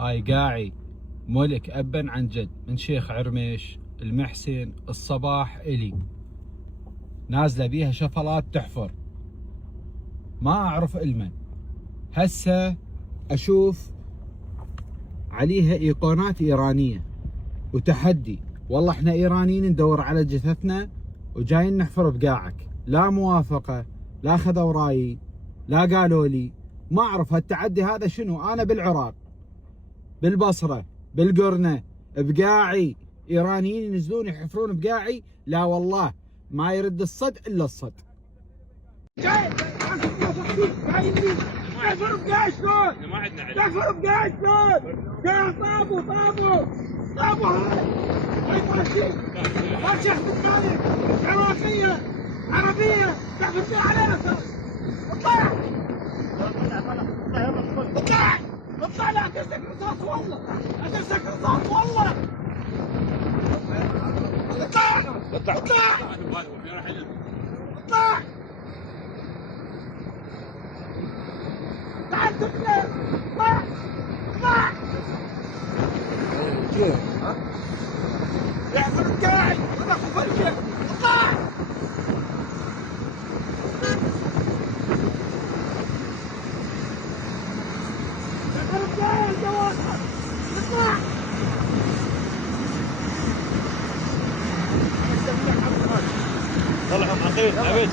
هاي قاعي ملك أبا عن جد من شيخ عرميش المحسن الصباح إلي، نازلة بيها شفلات تحفر، ما أعرف المن. هسه أشوف عليها إيقونات إيرانية وتحدي، والله إحنا إيرانيين ندور على جثثنا وجايين نحفر بقاعك، لا موافقة لا خذوا رايي لا قالوا لي. ما أعرف هالتعدي هذا شنو. أنا بالعراق بالبصرة بالقرنة بقاعي إيرانيين ينزلون يحفرون بقاعي، لا والله ما يرد الصد إلا الصد. جاي تحفر بقاعي شلون؟ ما عندنا علم. تحفر بقاعي شلون؟ قاع طابوا هاي ماشي ثاني عراقية عربية تحفر فيها على أساس. اطلع لا تمسك رصاص والله، تمسك رصاص والله. اطلع تعال تطلع اطلع يحفر القاعد انا خفرجه. اطلع يحفر القاعد يا واحد. اطلع طلعهم اخير عبيد